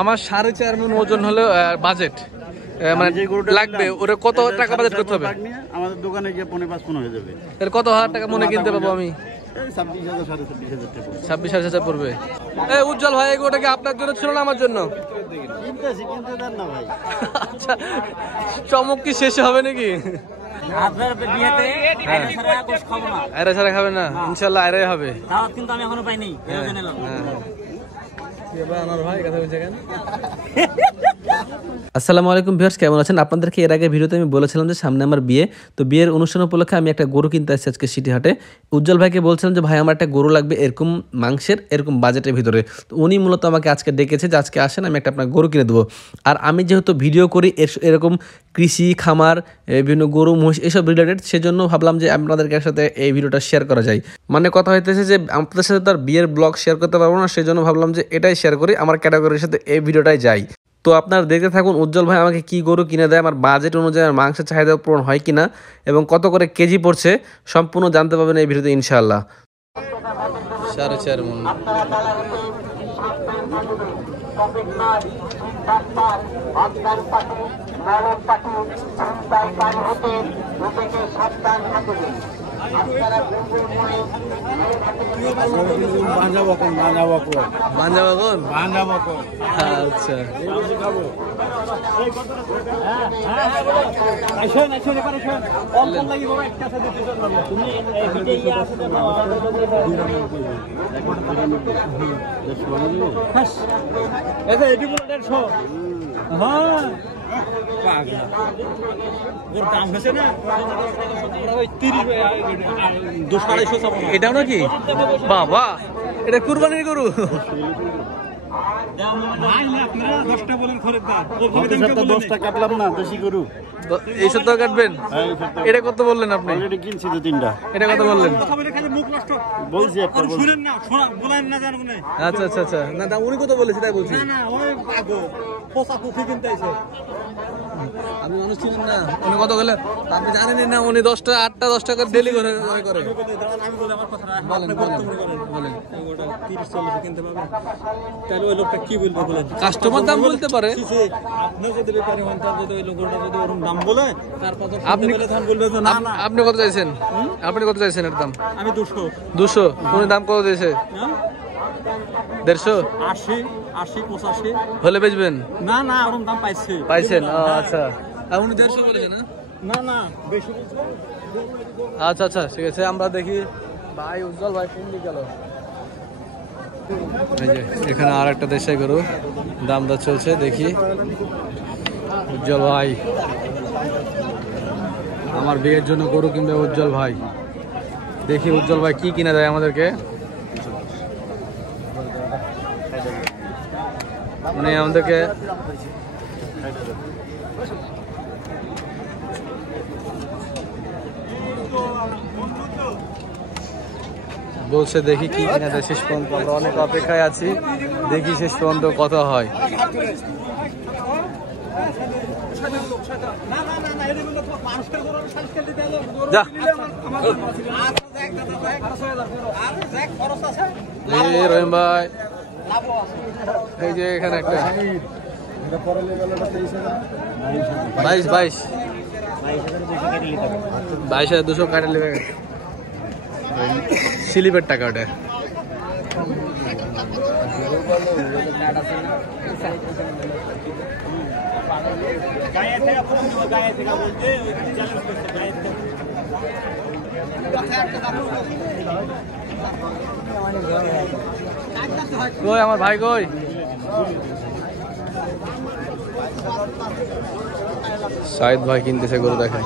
আমার 4.5 মণ ওজন হলো বাজেট মানে লাগবে। ওরে কত টাকা বাজেট করতে হবে? আমাদের দোকানে গিয়ে 5.5 মণ হয়ে যাবে। এর কত হাজার টাকা মনে কিনতে পাবো আমি? 26,000 26,500 টাকা। 26,000 পড়বে। এই উজ্জ্বল ভাই, এগুলো কি আপনার জন্য ছিল না আমার জন্য? কিনতে দেন না ভাই। আচ্ছা, চমক কি শেষ হবে নাকি? আপনার বিয়েতে আয়রা ছাড়া খাবে না? ইনশাল্লাহ আয়রাই হবে। দাওয়াত কিন্তু আমি এখনো পাইনি। আসসালামু আলাইকুম ভিউয়ার্স, কেমন আছেন? আপনাদেরকে এর আগে ভিডিওতে আমি বলেছিলাম যে সামনে আমার বিয়ে, তো বিয়ের অনুষ্ঠান উপলক্ষে আমি একটা গরু কিনতে আসছি আজকে সিটি হাটে। উজ্জ্বল ভাইকে বলছিলাম যে ভাই আমার একটা গরু লাগবে এরকম মাংসের, এরকম বাজেটের ভিতরে। তো উনি মূলত আমাকে আজকে ডেকেছে যে আজকে আসেন, আমি একটা আপনার গরু কিনে দেবো। আর আমি যেহেতু ভিডিও করি এরকম কৃষি, খামার, বিভিন্ন গরু, মহিষ এসব রিলেটেড, সেজন্য ভাবলাম যে আপনাদেরকে সাথে এই ভিডিওটা শেয়ার করা যায়। মানে কথা হইতেছে যে আপনাদের সাথে তার বিয়ের ব্লগ শেয়ার করতে পারবো না, সেজন্য ভাবলাম যে এটাই শেয়ার করি, আমার ক্যাটাগরির সাথে এই ভিডিওটাই যাই। তো আপনারা দেখতে থাকুন উজ্জ্বল ভাই আমাকে কি গরু কিনে দেয়, আমার বাজেট অনুযায়ী আমার মাংসের চাহিদা পূরণ হয় কিনা এবং কত করে কেজি পড়ছে সম্পূর্ণ জানতে পারবেন এই ভিডিওতে ইনশাআল্লাহ। 4.5 মণ। আচ্ছা, এটাও নাকি? বাবা, এটা কুরবানির গরু। এই সপ্তাহ কাটবেন? এটা কত বললেন আপনি? কিনছি 2-3টা। এটা কত বললেন? বলছি একটা। আচ্ছা আচ্ছা আচ্ছা, না উনি কত বলেছে তাই বলছি। আপনি মানুষ ছিলেন না, উনি কত গেলে আপনি জানেনই না। উনি 8টা 10 টাকা ডেলি করে। কাস্টমার দাম বলতে পারে। আপনি কত চাইছেন? আপনি কত চাইছেন এর দাম? আমি 200। উনি দাম কত দিয়েছে? 150, 80, 85 হলে বেচবেন? না না, ওরকম দাম পাইছেন। আচ্ছা, আর উনি 150 বলেছে না? না না, বেশি বলছে। আচ্ছা আচ্ছা, ঠিক আছে, আমরা দেখি। ভাই উজ্জ্বল ভাই কোন দিকে গেল? এখানে আর একটা দেশে গরু দাম দর চলছে, দেখি। উজ্জ্বল ভাই আমার বিয়ের জন্য গরু কিনবে উজ্জ্বল ভাই। দেখি উজ্জ্বল ভাই কি কিনে দেয় আমাদেরকে। মানে আমাদেরকে বলছে, দেখি কি কিনা দেয় শেষ পর্যন্ত। আমরা অনেক অপেক্ষায় আছি, দেখি শেষ পর্যন্ত কত হয়। রহিম ভাই, এই যে এখানে একটা 22,200 কাটে নেবে। স্লিপের টাকা ওটা। কই আমার ভাই কই? সাইদ ভাই কিনতেছে গরু, দেখেন।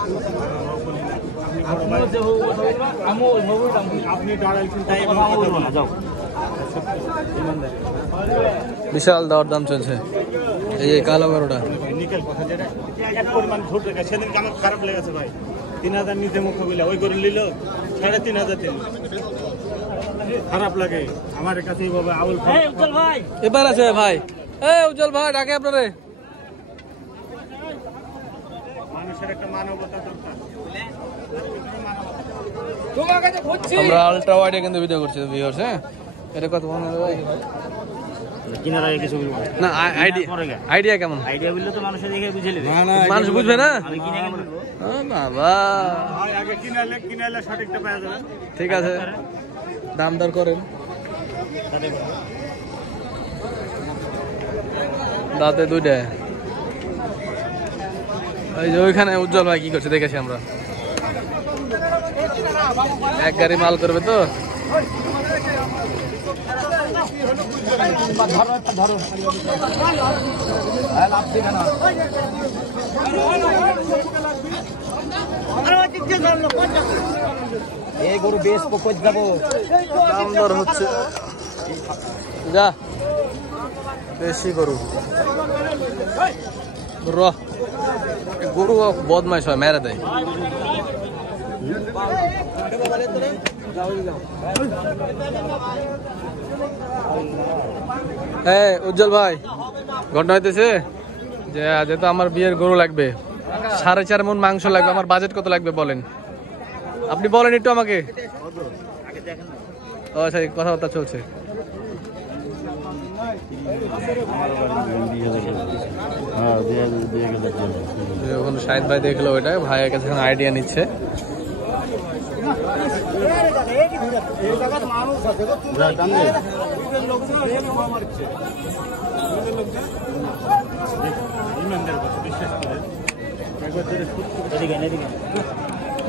বিশাল দর দাম চলছে। এই যে কালো গরুটা খারাপ লেগেছে ভাই। 3,000 নিচে মুখ বলে ওই গরু নিল 3,500 খারাপ লাগে আমার কাছে। এবার আছে ভাই। এই উজ্জ্বল ভাই ডাকে আপনারে। মানুষের একটা মানবতা দরকার। আমরা আলট্রা ওয়াইডে কিন্তু ভিডিও করছি ভিউয়ার্স। হ্যাঁ, এটা কত মনে হয় ভাই? কিনার আগে কিছু বলবো না আইডিয়া কেমন? আইডিয়া বললে তো মানুষের দেখে বুঝে নেবে। মানুষ বুঝবে না? আমি কিনে কেন বলবো? ও বাবা, ভাই আগে কিনালে সঠিকটা পাওয়া যাবে। ঠিক আছে, দাম দর করেন। দাঁতে দুইটা। ওই যে ওইখানে উজ্জ্বল ভাই কি করছে দেখেছি আমরা। এক গাড়ি মাল করবে তো। এই গরু বেশ পকোজ যাবো। দাম দর হচ্ছে যা বেশি গরু গরু বদমাইশ হয়, মেরে দেয়। হ্যাঁ উজ্জ্বল ভাই, ঘটনা হইতেছে যে যেহেতু আমার বিয়ের গরু লাগবে, 4.5 মণ মাংস লাগবে। আমার বাজেট কত লাগবে বলেন, আপনি বলেন একটু আমাকে। ও আচ্ছা, কথাবার্তা চলছে। ওখানে শাহিদ ভাই দেখলো ওইটা, ভাইয়ের কাছে এখন আইডিয়া নিচ্ছে।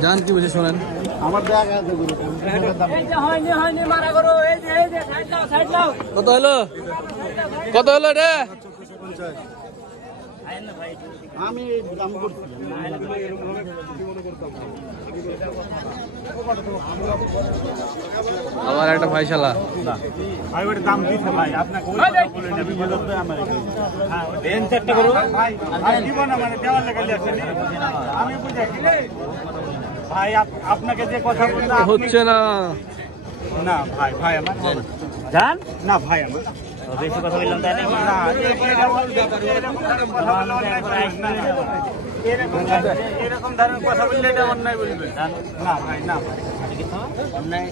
জান কি বুঝে শোনেন, কত হলো কত হলো রে? আমি দাম করছি আমার একটা ভাইশালা ভাই ওর দাম দিছে ভাই, আপনাকে ওই কথা বলে নেবে বলতে আমার দেন চারটা করো ভাই। ভাই দিব না মানে দেওয়ার লাগা আসেনি, আমি বুঝাই কি রে ভাই। আপনাকে যে কথা বলতে হচ্ছে না। না ভাই, ভাই আমার জান না ভাই আমার বেশি কথা বললাম তাই নাকি? না, এরকম ধরনের কথা বললে এটা অন্যায় বলবে না ভাই। না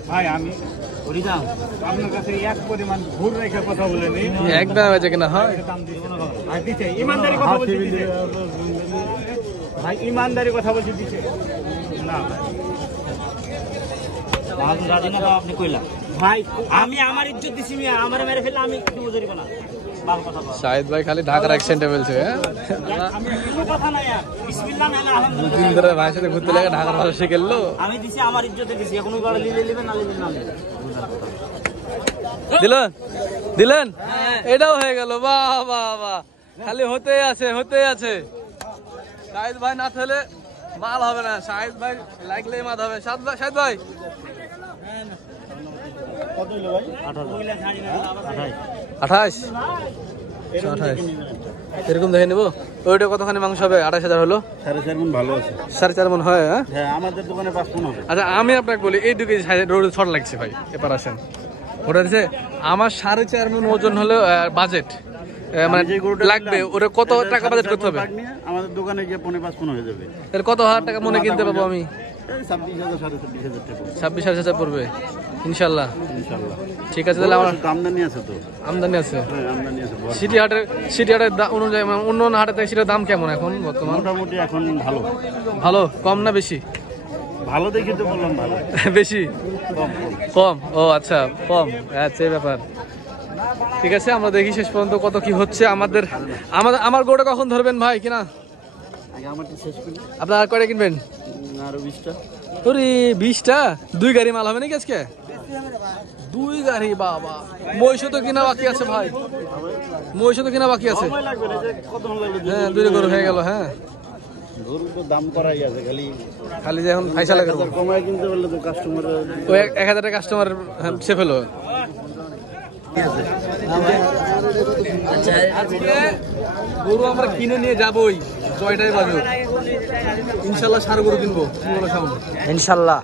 ভাই, আমি আপনার কাছে এক পরিমাণ ভুল রেখে কথা বলে নি, একদম আছে কিনা? হয় ভাই দিচ্ছে ইমানদারি কথা বলছি দিচ্ছে ভাই, ইমানদারি কথা বলছি দিচ্ছে না আপনি কইলা ভাই। আমি আমার ইজ্জত দিছি, আমার মেরে ফেললে আমি একটু বুঝারিব না। ভালো কথা বল। শাহিদ ভাই খালি ঢাকার অ্যাকসেন্টে বলছে। আমি কোনো কথা নাই আর বিসমিল্লাহ না আলহামদুলিল্লাহ। দুদিন ধরে ভাইয়ের সাথে ঘুরতে লাগে, ঢাকার ভাষা শিখে গেলো। আমি দিছি আমার ইজ্জতে দিছি, এখন ওই বড় লিলে লিবে না লিলে না লিলে। দিলেন দিলেন, এটাও হয়ে গেল। বাহ বাহ বাহ, খালি হতেই আছে হতেই আছে। শাহিদ ভাই না থাকলে মাল হবে না, শাহিদ ভাই লাগলেই মাল হবে। শাহিদ ভাই কত হলো ভাই? 28 এরকম দেখে নিবো। ওইটা কতখানি মাংস হবে? 28,000 হলো। 4.5 মণ ভালো আছে। 4.5 মণ হয়? হ্যাঁ হ্যাঁ, আমাদের দোকানে 5 মণ হবে। আচ্ছা, আমি আপনাকে বলি এই 2 কেজি রোড শর্ট লাগছে ভাই, এবার আসেন। ওটা হচ্ছে আমার 4.5 মণ ওজন হলো বাজেট, মানে লাগবে। ওটা কত টাকা বাজেট করতে হবে? আমাদের দোকানে গিয়ে 5.5 মণ হয়ে যাবে। তাহলে কত হাজার টাকা মনে কিনতে পাবো আমি? 26,000 26,000 টাকা 26,000 পড়বে ইনশাল্লাহ। ইনশাআল্লাহ। ঠিক আছে, তাহলে আমার আমদানি আছে তো। আমদানি আছে। হ্যাঁ, আমদানি আছে। সিটি হাটের অনুযায়ী অন্য অন্য হাটের থেকে সেটার দাম কেমন এখন বর্তমান? মোটামুটি এখন ভালো। ভালো, কম না বেশি? ভালো দেখি তো বললাম ভালো। বেশি কম? ও আচ্ছা, কম। আচ্ছা, এই ব্যাপার। ঠিক আছে, আমরা দেখি শেষ পর্যন্ত কত কি হচ্ছে। আমার গরুটা কখন ধরবেন ভাই কিনা? আগে আমারটা শেষ করি। আপনার আর কয়টা কিনবেন? আরো 20টা। ওরে 20টা? 2 গাড়ি মাল হবে নাকি আজকে? 2 গাড়ি? বাবা, মহিষও তো কিনা বাকি আছে ভাই, মহিষও তো কিনা বাকি আছে। লাগবে না যে কত লাগবে? হ্যাঁ, 2 গরু হয়ে গেল। হ্যাঁ, গরুর তো দাম করাই আছে, খালি যে এখন ফাইসা লাগে কমায় কিনতে পারলে তো কাস্টমার। ওই 1000 টাকা কাস্টমার সেফ হলো। গরু আমরা কিনে নিয়ে যাবোই, 6টায় বাজে ইনশাল্লাহ। সার গরু কিনবো ইনশাআল্লাহ।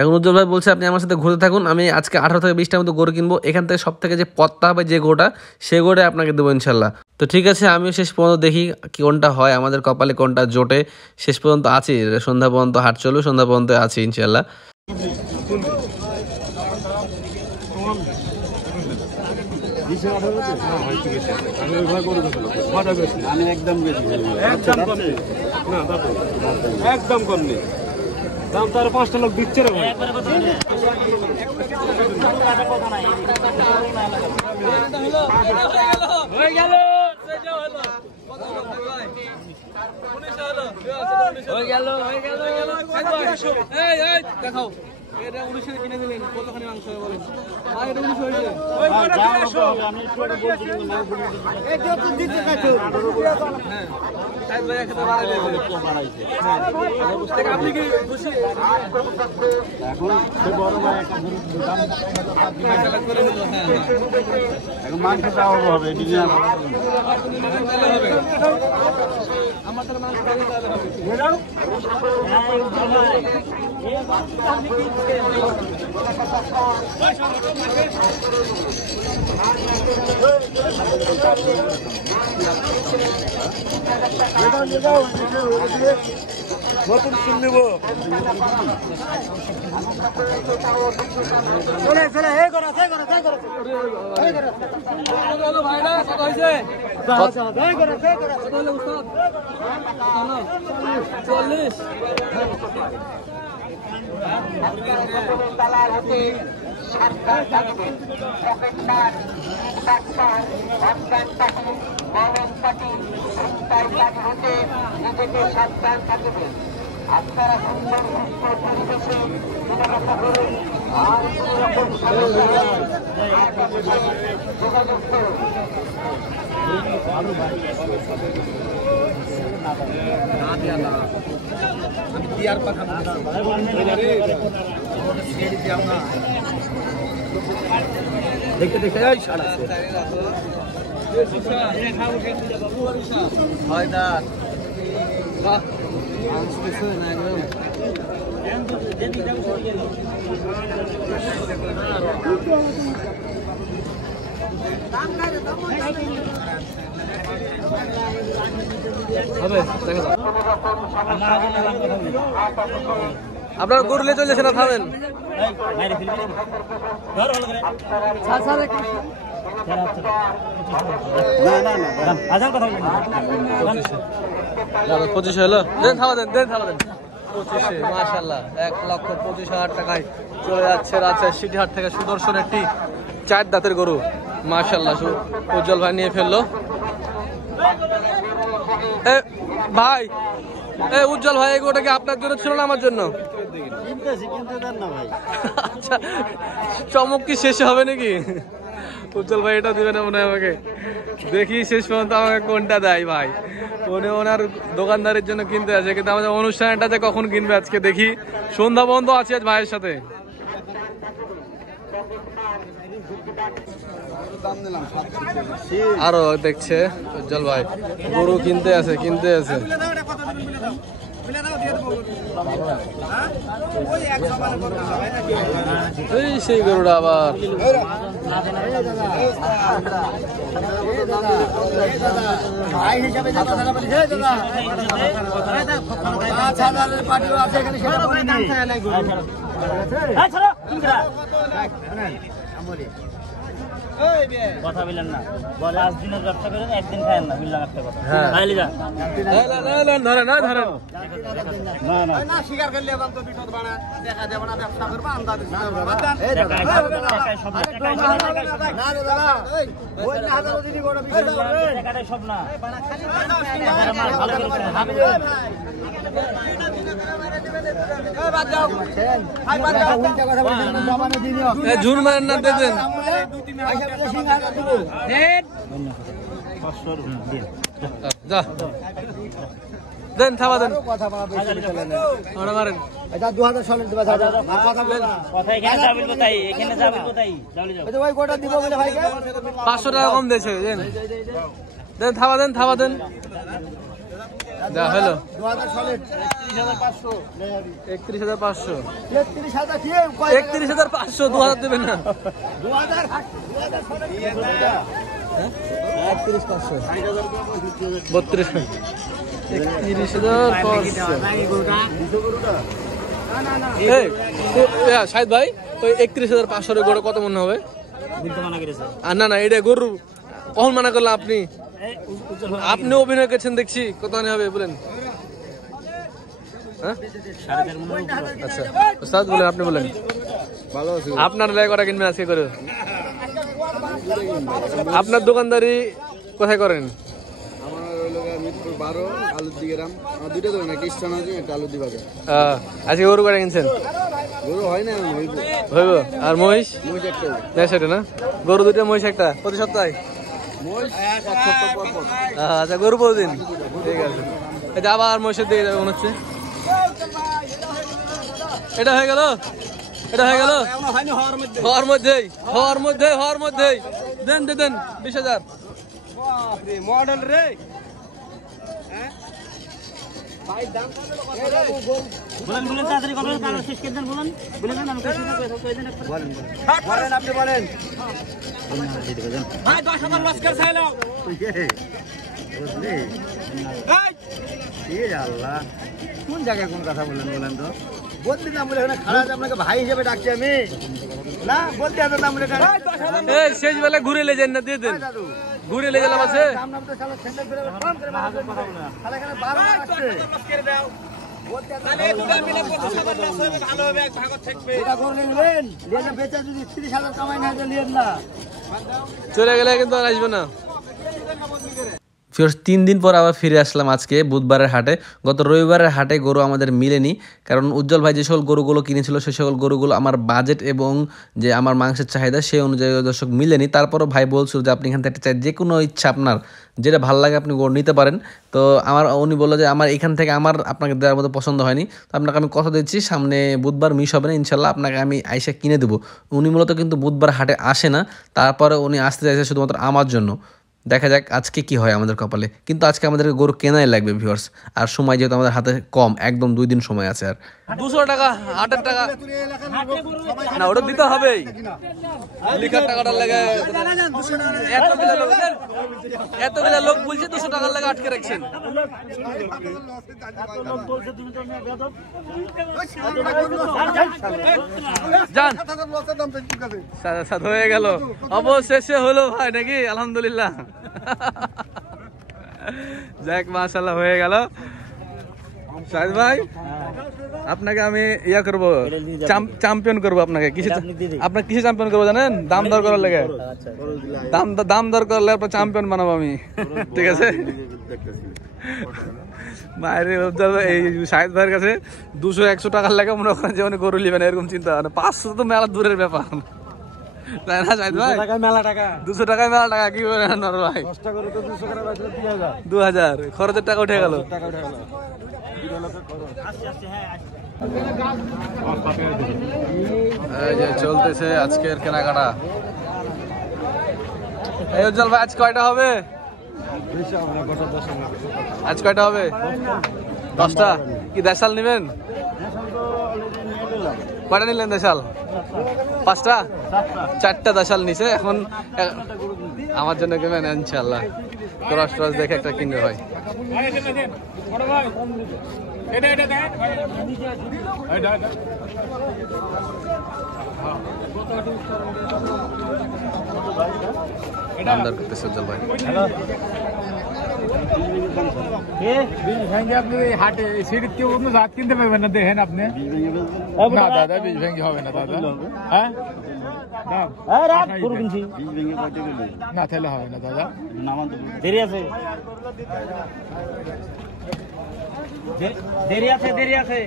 এখন উজ্জ্বল ভাই বলছে আপনি আমার সাথে ঘুরতে থাকুন, আমি আজকে 18 থেকে 20টার মতো গরু কিনবো, এখান থেকে সব থেকে যে পত্তা হবে যে গরুটা সে গরুটা আপনাকে দেবো ইনশাল্লাহ। তো ঠিক আছে, আমিও শেষ পর্যন্ত দেখি কোনটা হয়, আমাদের কপালে কোনটা জোটে। শেষ পর্যন্ত আছি, সন্ধ্যা পর্যন্ত হাট চলবে, সন্ধ্যা পর্যন্ত আছি ইনশাল্লাহ। একদম কম নেই দাম, তো আর 5টা লোক দিচ্ছে রে ভাই। দেখাও এটা 19 কিনে দিলেন, কতখানি মাংস হবে বলেন? আর এটা 19 হয়েছে। আপনি কি খুশি? এখন মাংস দেওয়া হবে আমার তাহলে মাংস নতুন কিন নেব। চলে চলে এই করো এই করো এই করো এই করো ভাইরা কত হয়েছে? এই করো এই করো কত হলো উস্তাদ? 40। আপনারা সুন্দর পরিবেশে যোগাযোগ করুন। দেখতে দেখতে এই সারা আপনার গরুলে চলে যাচ্ছে না, থামেন। না 25 হলো, দেন থামা দেন, দেন থামা দেন। 25, মাশাআল্লাহ 1,25,000 টাকায় চলে যাচ্ছে রাজশাহী সিটি হাট থেকে সুদর্শন একটি 4 দাঁতের গরু। মাশাআল্লাহ উজ্জ্বল ভাই নিয়ে ফেললো। এ ভাই, এ উজ্জ্বল ভাই, এই গরুটা কি আপনার জন্য ছিল না আমার জন্য? আচ্ছা, চমক কি শেষ হবে নাকি? উজ্জ্বল ভাই এটা দিবে না মনে হয় আমাকে, দেখি শেষ পর্যন্ত আমাকে কোনটা দেয় ভাই। উনি ওনার দোকানদারের জন্য কিনতে আছে, কিন্তু আমাদের অনুষ্ঠানটা যে কখন কিনবে আজকে দেখি। সন্ধ্যা পর্যন্ত আছি আজ ভাইয়ের সাথে। আরো দেখছে উজ্জ্বল ভাই, গরু কিনতে আছে কিনতে আছে। এই সেই গরুটা আবার কথা বললেন না, 5 দিনের ব্যবসা করেন, একদিন খায়েন না, বুঝলাম একটা কথা। হ্যাঁ। তাইলে যা ধরে না ধরেন না স্বীকার করলে এবার তো বিপদ বাড়া দেখা যাবে না, ব্যবসা করবো আন্দাজ টাকায় সব না, টাকায় সব না, না রে দাদা ওই না হাজারো দিদি গোটা বিশাল টাকায় সব না। ঝুন মারেন না, দেন যা দেন, থামা দেন, মারেন। কথা এখানে যাবেন কোথায়, এখানে যাবেন কোথায়, যাও 500 টাকা কম দিয়েছে, দেন দেন, থামা দেন, থামা দেন। যা হলো 2000 সালে 31,500 33,000 কি 31,500 2000 দেবেন না 2000 31,500 32 31,500 শাহিদ ভাই ওই 31,500 গরু কত মনে হবে? বলতে মানা করেছে আর না এটা গরু কখন মানা করলাম আপনি? এই উজ্জ্বল ভাই আপনি অভিনয় করছেন দেখছি, কত আনে হবে বলেন? হ্যাঁ 4.5 মন আচ্ছা ওস্তাদ বলেন, আপনি বলেন। ভালো আছে আপনার লাই করা কিনবেন আজকে করে? আপনার দোকানদারি কোথায় করেন? আমার ওই লোক মিরপুর 12 আলুদি গ্রাম। আমার দুইটা দোকান, একটা স্থান আছে, একটা আলুদি বাজার। আজকে গরু কটা কিনছেন? গরু হয় না হইব হইব। আর মহিষ? মহিষ একটা দেড় সেটা না? গরু দুটো মহিষ একটা প্রতি সপ্তাহে? মহিষ 1 সপ্তাহ পর পর। আচ্ছা গরু প্রতিদিন, ঠিক আছে। এটা আবার মহিষের দিকে যাবে মনে হচ্ছে। এটা হয়ে গেল, এটা হয়ে গেল হওয়ার মধ্যেই দেন দেন 20,000 মডেল রে বলেন তাড়াতাড়ি করবেন, কারণ শেষ করে দেন, বলেন আমি কইছি না কই দেন একবার বলেন, আপনি বলেন। ভাই 10,000 লস করে চাইলো বুঝলি এই আল্লাহ, কোন জায়গায় কোন কথা বলেন বলেন তো? বলতে না বলে খারাপ, আপনাকে ভাই হিসেবে ডাকছি আমি না, বলতে হবে না বলে এই শেষ বেলা ঘুরে লে যান না, দিয়ে দেন ঘুরে লে গেলাম আছে। চলে গেলে কিন্তু আর আসবে না। 3 দিন পর আবার ফিরে আসলাম আজকে বুধবারের হাটে। গত রবিবারের হাটে গরু আমাদের মিলেনি, কারণ উজ্জ্বল ভাই যে সকল গরুগুলো কিনেছিল সে সকল গরুগুলো আমার বাজেট এবং যে আমার মাংসের চাহিদা সেই অনুযায়ী দর্শক মিলেনি। তারপরও ভাই বলছিল যে আপনি এখান থেকে চাই যে কোনো ইচ্ছা আপনার যেটা ভালো লাগে আপনি গরু নিতে পারেন। তো উনি বললো যে আমার এখান থেকে আমার আপনাকে দেওয়ার মতো পছন্দ হয়নি, তো আপনাকে আমি কথা দিচ্ছি সামনে বুধবার মিস হবে না, ইনশাল্লাহ আপনাকে আমি আইসা কিনে দেবো। উনি মূলত কিন্তু বুধবার হাটে আসে না, তারপরে উনি আসতে চাইছে শুধুমাত্র আমার জন্য। দেখা যাক আজকে কি হয় আমাদের কপালে, কিন্তু আজকে আমাদেরকে গরু কেনাই লাগবে ভিউয়ার্স। আর সময় যেহেতু আমাদের হাতে কম, একদম 2 দিন সময় আছে। আর 200 টাকা 8 টাকা না, ওটা দিতে হবেই, লিখার টাকাটার লাগে এতগুলা লোক বলছে 200 টাকার লাগে আটকে রাখছেন। যান সাথ হয়ে গেল, অবশেষে হলো ভাই নাকি, আলহামদুলিল্লাহ। যাক মাশাআল্লাহ হয়ে গেল। শাহিদ ভাই আপনাকে আমি ইয়া করবো, চ্যাম্পিয়ন করবো আপনাকে। আপনার কিসে চ্যাম্পিয়ন করবো জানেন? দাম দর করার লেগে, দাম দর করলে আপনার চ্যাম্পিয়ন বানাবো আমি, ঠিক আছে? বাইরে এই শাহিদ ভাইয়ের কাছে 200-100 টাকার লেগে মনে করেন যে উনি গরু নেবেন এরকম চিন্তা, 500 তো মেলা দূরের ব্যাপার, তাই না শাহিদ ভাই? 200 টাকায় মেলা টাকা কি করে ভাই? 2000 খরচের টাকা উঠে গেল। এই যে চলতেছে আজকের কেনাকাটা। এই উজ্জ্বল ভাই আজ কয়টা হবে? আজ কয়টা হবে? 10টা। কি দেশাল নেবেন? কয়টা নিলেন দেশাল? 5টা? 4টা দেশাল নিছে। এখন আমার জন্য কেবেন ইনশাল্লাহ, ক্রস ট্রস দেখে একটা কিনবে ভাই। দামদার করতেছে উজ্জ্বল ভাই। আপনি হাটে সিঁড়ির কেউ অন্য জাত কিনতে পারবেন না, দেখেন আপনি না দাদা, বীজ ভেঙে হবে না দাদা। হ্যাঁ না তাহলে হবে না দাদা, দেরি আছে, দেরি আছে, দেরি আছে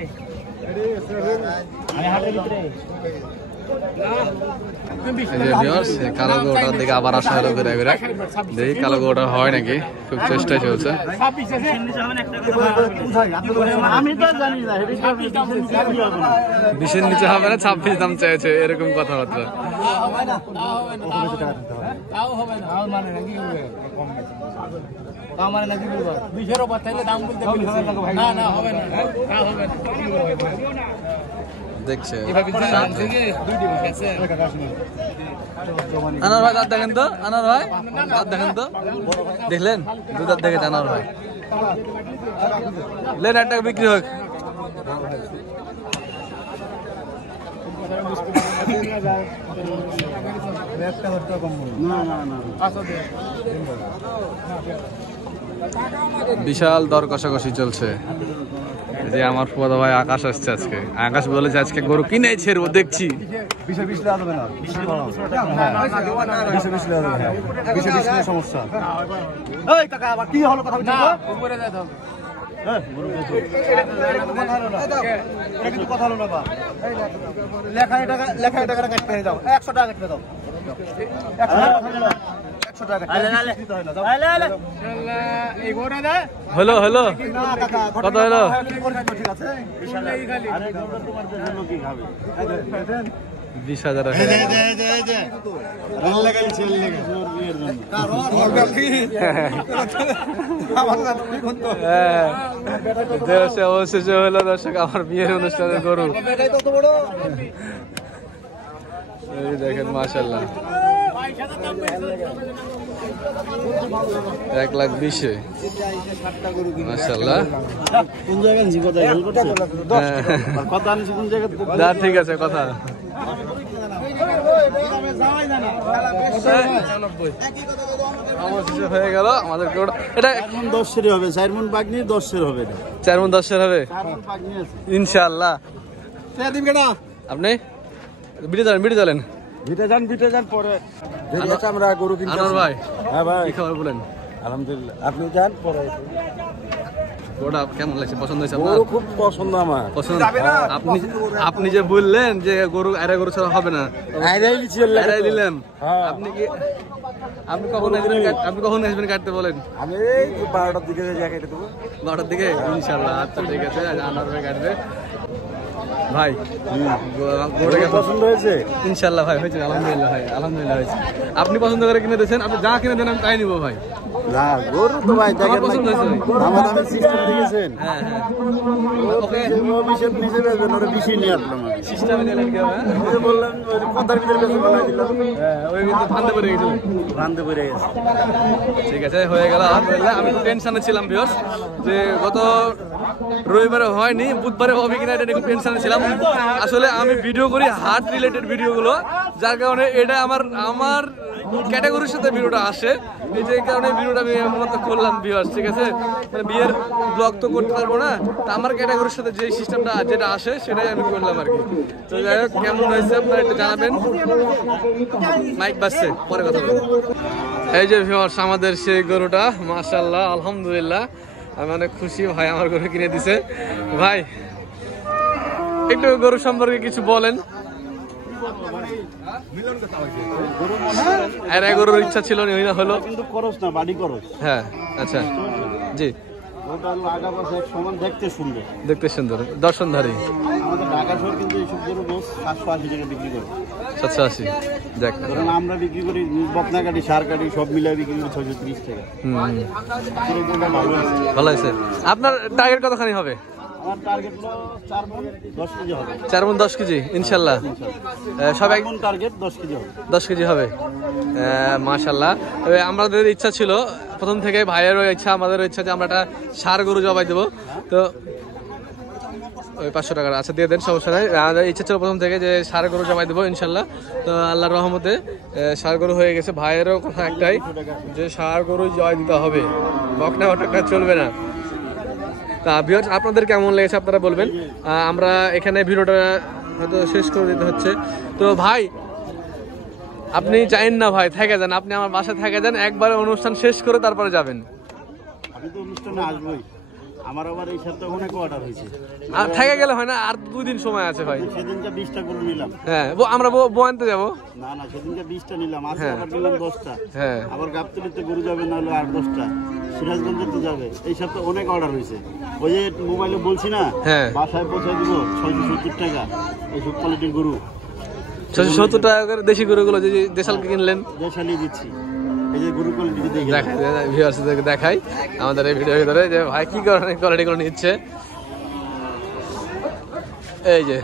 আমি হাটের ভিতরে। কালো গরুটার দিকে আবার আসা হলো ঘুরে ঘুরে, দেখি কালো গরুটা হয় নাকি, খুব চেষ্টা চলছে। আমি তো জানি না 20-এর নিচে হবে না, 26 দাম চাইছে, এরকম কথাবার্তা। তাও হবে না, মানে নাকি আমার নাকি বলবা 20 উপর তাইলে দাম বলতে না না হবে না হবে না দেখছে এভাবে দুই দিন আছে আনার ভাই দাঁত দেখেন তো, আনার ভাই দাঁত দেখেন তো, দেখলেন দুই দাঁত দেখেছে আনার ভাই। লেন একটা বিক্রি হোক। বিশাল দর কষাকষি চলছে। যে আমার ফুয়াদা ভাই আকাশ আসছে আজকে, আকাশ বলেছে আজকে গরু কিনেই ছেড়বো দেখছি। সমস্যা কি হলো কথা কথা হলো না বা লেখা টাকা কাটতে দাও 100 টাকা কাটতে দাও 100 টাকা হলো হলো কত হলো? ঠিক আছে 20,000 অবশেষে হলো দর্শক আমার বিয়ের অনুষ্ঠানের গরু। এই দেখেন মাশাআল্লাহ 1,20,000 মাশাআল্লাহ। কোন জায়গায় নিছি কথা হেল করছে কথা আনছি কোন জায়গায় না ঠিক আছে কথা অবশেষে হয়ে গেল আমাদের গরুটা। এটা 10 হবে 4 মণ বাগনি 10 হবে 4 মণ 10 হবে ইনশাআল্লাহ। আপনি বিটে চলেন ভিটে যান পরে আমরা গরু কিনতে আনোয়ার ভাই। হ্যাঁ ভাই কি খবর বলেন? আলহামদুলিল্লাহ আপনি যান পরে গরুটা কেমন লাগছে, পছন্দ হয়েছে আপনার? গরু খুব পছন্দ আমার পছন্দ। আপনি যে বললেন যে গরু আরে গরু ছাড়া হবে না, আড়াই দিলাম। আপনি কখন আসবেন কাটতে বলেন? আমি 12টার দিকে যাই কেটে দেবো 12টার দিকে ইনশাআল্লাহ। আচ্ছা ঠিক আছে, আনার ভাই কাটবে। ভাই গরুটা পছন্দ হয়েছে ইনশাআল্লাহ ভাই হয়েছে, আলহামদুলিল্লাহ ভাই আলহামদুলিল্লাহ হয়েছে। আপনি পছন্দ করে কিনে দিয়েছেন, আপনি যা কিনে দেন আমি তাই নিবো ভাই। না গরু তো ভাই দেখেন পছন্দ হয়েছে আমার আমি সিস্টেম দেখেছেন হ্যাঁ ওকে বিশেষ নিজে বেচবেন ওরা বেশি নিয়ে আসলাম আমি সিস্টেমে দিলেন কি হবে? ওই বললাম ওই কথার ভিতরে বেশি বলাই দিলাম ওই কিন্তু ফান্দে পড়ে গেছিল। রান্দে পড়ে গেছে ঠিক আছে হয়ে গেল আলহামদুলিল্লাহ। আমি টেনশনে ছিলাম ভিউয়ার্স যে গত রবিবারে হয়নি, বুধবারে হবে কিনা এটা একটু টেনশনে ছিলাম। আসলে আমি ভিডিও করি হার্ট রিলেটেড ভিডিওগুলো, যার কারণে এটা আমার ক্যাটাগরির সাথে ভিডিওটা আসে, এই যে কারণে ভিডিওটা আমি মূলত করলাম ভিউয়ার্স। ঠিক আছে, মানে বিয়ের ব্লগ তো করতে পারবো না, তো আমার ক্যাটাগরির সাথে যে সিস্টেমটা যেটা আসে সেটাই আমি করলাম আর কি। তো যাই হোক কেমন হয়েছে আপনারা একটু জানাবেন। মাইক বাজছে, পরে কথা বলবো। এই যে ভিউয়ার্স আমাদের সেই গরুটা মাশাআল্লাহ আলহামদুলিল্লাহ, আমি অনেক খুশি ভাই আমার গরু কিনে দিছে। ভাই একটু গরু সম্পর্কে কিছু বলেন। আর গরুর ইচ্ছা ছিল হলো কিন্তু করস না বাড়ি করস হ্যাঁ আচ্ছা জি ওটা হলো আগা পাশে এক সমান দেখতে সুন্দর দর্শনধারী। আমাদের ঢাকা শহর কিন্তু এইসব গরু গোস 780 টাকা বিক্রি করে 780 দেখ ধরুন আমরা বিক্রি করি বকনা কাটি সার কাটি সব মিলিয়ে বিক্রি করি 630 টাকা। ভালো আছে। আপনার টার্গেট কতখানি হবে? আমার টার্গেট হলো 4 মণ 10 কেজি হবে। 4 মণ 10 কেজি ইনশাআল্লাহ। সবাই মণ টার্গেট 10 কেজি হবে। 10 কেজি হবে মাশাআল্লাহ। আমাদের ইচ্ছা ছিল প্রথম থেকে, ভাইয়েরও ইচ্ছা আমাদেরও ইচ্ছা যে আমরা একটা ষাঁড় গরু জবাই দেবো। তো ওই 500 টাকা আচ্ছা দিয়ে দেন, সমস্যা নাই। আমাদের ইচ্ছা ছিল প্রথম থেকে যে ষাঁড় গরু জবাই দেবো ইনশাআল্লাহ। তো আল্লাহর রহমতে ষাঁড় গরু হয়ে গেছে। ভাইয়েরও কথা একটাই যে ষাঁড় গরু জবাই দিতে হবে, বকনা ওটা চলবে না। তা ভিউয়ার্স আপনাদের কেমন লেগেছে আপনারা বলবেন। আমরা এখানে ভিডিওটা হয়তো শেষ করে দিতে হচ্ছে। তো ভাই আপনি যাইন না ভাই, থেকে যান, আপনি আমার বাসায় থেকে যান, একবারে অনুষ্ঠান শেষ করে তারপরে যাবেন। আমি তো অনুষ্ঠানে আসবোই, আমার আবার এই সপ্তাহে অনেক অর্ডার হয়েছে। আর থেকে গেলে হয় না, আর 2 দিন সময় আছে ভাই। সেদিনটা 20টা গরু নিলাম। হ্যাঁ আমরা বোয়ানতে যাবো। না সেদিনটা 20টা নিলাম, আজকে আবার নিলাম 10টা। হ্যাঁ আবার গাবতলিতে গরু যাবে, না হলে 8-10টা সিরাজগঞ্জে যাবে। এই সপ্তাহে অনেক অর্ডার হয়েছে। ওই যে মোবাইলে বলছি না, হ্যাঁ বাসায় পৌঁছে দিব 670 টাকা এইসব কোয়ালিটির গরু। 670 টাকা করে দেশি গরুগুলো যে দেশালকে কিনলেন দেশালি দিচ্ছি। এই যে গরু কোয়ালিটি দেখে দেখাই ভিউয়ার্সদেরকে দেখাই আমাদের এই ভিডিওর ভিতরে যে ভাই কি ধরনের কোয়ালিটিগুলো নিচ্ছে। এই যে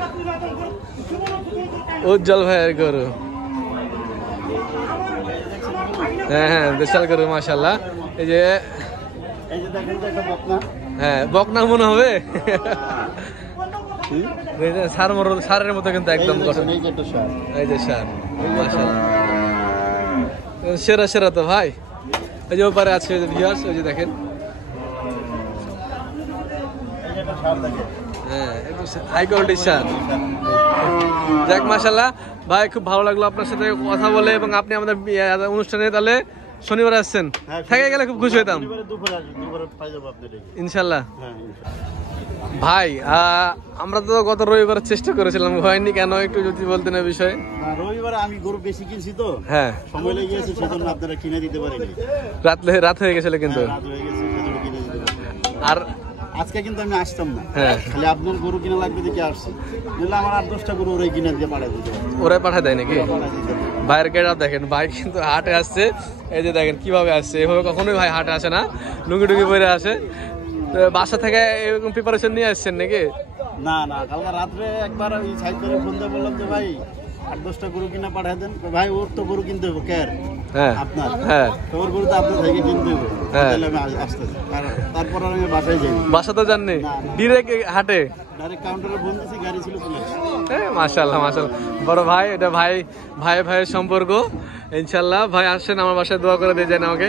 উজ্জ্বল ভাইয়ের গরু, হ্যাঁ বিশাল গরু মাশাআল্লাহ। এই যে দেখেন তো একটা বকনা, হ্যাঁ বকনা মনে হবে, সারের মতো কিন্তু একদম গঠন। এই যে সার মাশাআল্লাহ সেরা সেরা তো ভাই। এই যে ওপারে আছে ভিউয়ার্স, ওই যে দেখেন, হ্যাঁ হাই কোয়ালিটির সার। যাক মাশাআল্লাহ ভাই, খুব ভালো লাগলো আপনার সাথে কথা বলে, এবং আপনি আমাদের অনুষ্ঠানে তাহলে শনিবার আসছেন, থেকে গেলে খুব খুশি হইতাম ইনশাল্লাহ। ভাই আমরা তো গত রবিবার চেষ্টা করেছিলাম, হয়নি কেন একটু যদি বলতেন এই বিষয়ে। রবিবারে আমি গরু বেশি কিনছি তো, হ্যাঁ সময় লেগে গেছে, সেজন্য আপনারা কিনে দিতে পারেনি। রাত হয়ে গেছিল কিন্তু, রাত হয়ে গেছে, সেজন্য কিনে দিতে পারেনি। আর আজকে কিন্তু আমি আসতাম না, হ্যাঁ খালি আপনার গরু কিনা লাগবে দেখে আসছি, নইলে আমার 8-10টা গরু ওরাই কিনে দিয়ে পাঠাই দিতে পারে, ওরাই পাঠায় দেয় নাকি? পাঠাই দিতে পারে। ভাইয়ের গেট আপ দেখেন, ভাই কিন্তু হাটে আসছে, এই যে দেখেন কিভাবে আসছে, এভাবে কখনোই ভাই হাটে আসে না, লুঙ্গি টুঙ্গি পরে আসে। তো বাসা থেকে এরকম প্রিপারেশন নিয়ে আসছেন নাকি? না না, কালকে রাত্রে একবার ওই সাইড করে ফোন দিয়ে বললাম যে ভাই 8-10টা গরু কিনা পাঠাই দেন, ভাই ওর তো গরু কিনতে হবে কেয়ার হ্যাঁ আপনার, হ্যাঁ তো ওর গরু তো আপনার থেকে কিনতে হবে, হ্যাঁ। তাহলে আমি আসতেছি। তারপর আর আমি বাসায় যাই, বাসা তো জাননি, ডিরেক্ট হাটে ডাইরেক্ট কাউন্টারে ফোন দিয়েছি, গাড়ি ছিল চলে আসছে। হ্যাঁ মাশাআল্লাহ মাশাআল্লাহ, বড় ভাই, এটা ভাই ভাইয়ের সম্পর্ক। ইনশাল্লাহ ভাই আসছেন, আমার বাসায় দোয়া করে দিয়ে যান আমাকে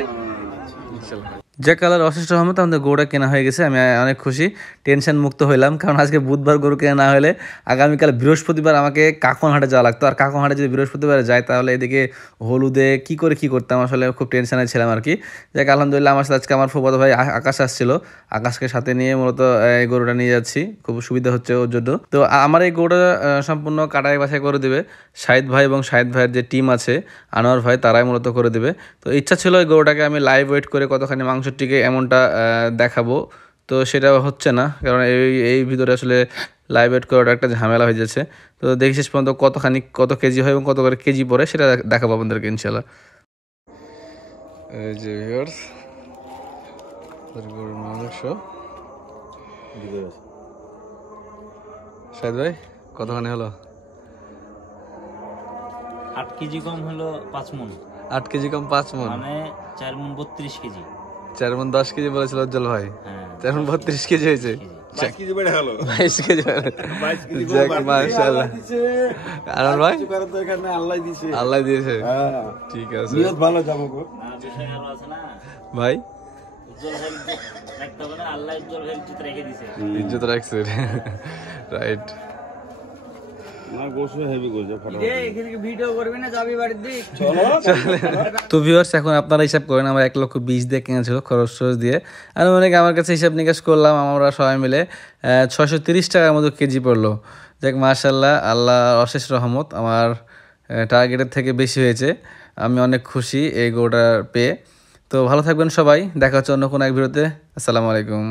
ইনশাল্লাহ। যে কালার অশেষ রহমত আমাদের গরুটা কেনা হয়ে গেছে, আমি অনেক খুশি, টেনশন মুক্ত হইলাম, কারণ আজকে বুধবার গরু কেনা না হলে আগামীকাল বৃহস্পতিবার আমাকে কাকনহাটে যাওয়া লাগতো, আর কাকনহাটে যদি বৃহস্পতিবার যাই তাহলে এদিকে হলুদে কি করতাম, আসলে খুব টেনশনে ছিলাম আর কি। যাক আলহামদুলিল্লাহ আমার সাথে আজকে আমার ফুফাতো ভাই আকাশ আসছিল, আকাশকে সাথে নিয়ে মূলত এই গরুটা নিয়ে যাচ্ছি, খুব সুবিধা হচ্ছে ওর জন্য। তো আমার এই গরুটা সম্পূর্ণ কাটাই বাছাই করে দিবে শাহিদ ভাই, এবং শাহিদ ভাইয়ের যে টিম আছে আনোয়ার ভাই, তারাই মূলত করে দিবে। তো ইচ্ছা ছিল এই গরুটাকে আমি লাইভ ওয়েট করে কতখানি মাংসটিকে এমনটা দেখাবো, তো সেটা হচ্ছে না, কারণ এই ভিতরে আসলে লাইভ ওয়েট করাটা একটা ঝামেলা হয়ে যাচ্ছে। তো দেখি শেষ পর্যন্ত কত কেজি হয় এবং কত করে কেজি পড়ে সেটা দেখাবো আপনাদেরকে ইনশাল্লাহ। এই যে ভিউয়ার্স গরুর মাংস, শাহিদ ভাই কতখানি হলো? 8 কেজি কম হলো 5 মণ, 8 কেজি কম 5 মণ, মানে 4 মণ 32 কেজি। 4 মণ 10 কেজি বলেছিল উজ্জ্বল ভাই, হ্যাঁ 4 মণ 32 কেজি হয়েছে, 22 কেজি বেড়ে গেল, 22 কেজি। যাক মাশাআল্লাহ, আনোয়ার ভাই আল্লাহ দিছে, আল্লাহ দিয়েছে, হ্যাঁ ঠিক আছে নিয়ত ভালো যাবো গো। না বিষয় আরো আছে না, ভাই, উজ্জ্বল ভাই রাখতে হবে না, আল্লাহ উজ্জ্বল ভাই ইজ্জত রেখে দিছে। ইজ্জত রাখছে রাইট। তো ভিউয়ার্স এখন আপনারা হিসাব করেন, আমার 1,20,000 দিয়ে কিনেছিল খরচ দিয়ে, আর অনেক আমার কাছে হিসাব নিকাশ করলাম, আমরা সবাই মিলে 630 টাকার মতো কেজি পড়লো। দেখ মাশাআল্লাহ, আল্লাহ অশেষ রহমত, আমার টার্গেটের থেকে বেশি হয়েছে, আমি অনেক খুশি এই গরুটা পেয়ে। তো ভালো থাকবেন সবাই, দেখা হচ্ছে অন্য কোনো এক ভিডিওতে। আসসালামু আলাইকুম।